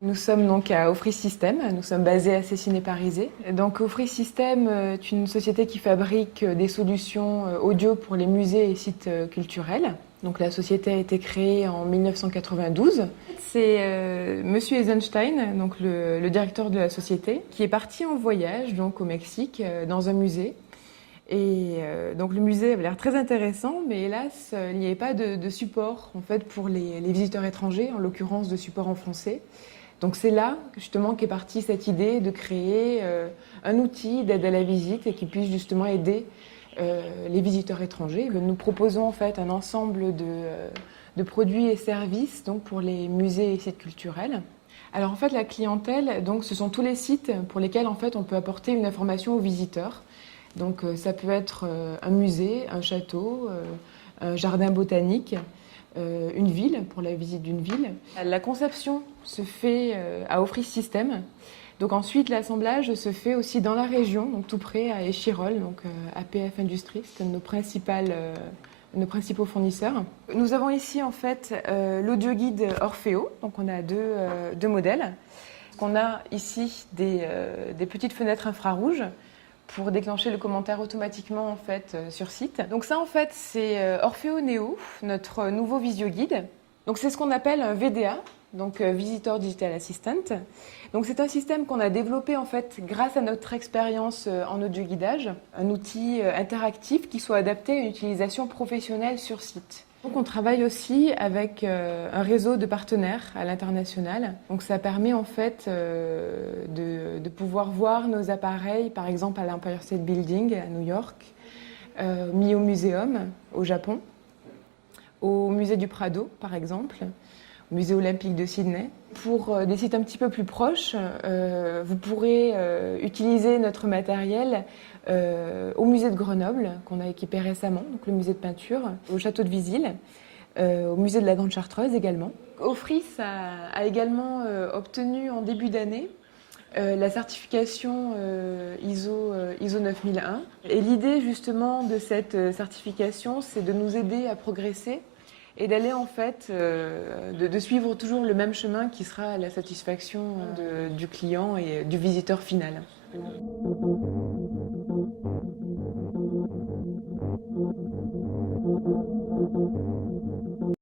Nous sommes donc à Office System, nous sommes basés à Cessiné-Parisé. Donc Office System est une société qui fabrique des solutions audio pour les musées et sites culturels. Donc la société a été créée en 1992. C'est Monsieur Eisenstein, donc le directeur de la société, qui est parti en voyage donc au Mexique dans un musée. Et donc le musée avait l'air très intéressant, mais hélas, il n'y avait pas de support en fait pour les visiteurs étrangers, en l'occurrence de support en français. Donc c'est là justement qu'est partie cette idée de créer un outil d'aide à la visite et qui puisse justement aider les visiteurs étrangers. Nous proposons en fait un ensemble de produits et services donc pour les musées et sites culturels. Alors en fait la clientèle, donc ce sont tous les sites pour lesquels en fait on peut apporter une information aux visiteurs. Donc ça peut être un musée, un château, un jardin botanique, une ville, pour la visite d'une ville. La conception se fait à Office System. Donc ensuite, l'assemblage se fait aussi dans la région, donc tout près à Échirolles, donc APF Industries, c'est un de nos principaux fournisseurs. Nous avons ici en fait l'audio guide Orfeo, donc on a deux modèles. On a ici des petites fenêtres infrarouges pour déclencher le commentaire automatiquement en fait sur site. Donc ça en fait c'est Orfeo Neo, notre nouveau visio guide. Donc c'est ce qu'on appelle un VDA, donc Visitor Digital Assistant. Donc c'est un système qu'on a développé en fait grâce à notre expérience en audio guidage, un outil interactif qui soit adapté à une utilisation professionnelle sur site. Donc on travaille aussi avec un réseau de partenaires à l'international. Donc ça permet en fait de pouvoir voir nos appareils, par exemple à l'Empire State Building à New York, Mio Museum au Japon, au musée du Prado par exemple, au musée olympique de Sydney. Pour des sites un petit peu plus proches, vous pourrez utiliser notre matériel au musée de Grenoble, qu'on a équipé récemment, donc le musée de peinture, au château de Visil, au musée de la Grande Chartreuse également. Ofris a également obtenu en début d'année la certification ISO 9001. Et l'idée justement de cette certification, c'est de nous aider à progresser et d'aller en fait, de suivre toujours le même chemin qui sera la satisfaction du client et du visiteur final.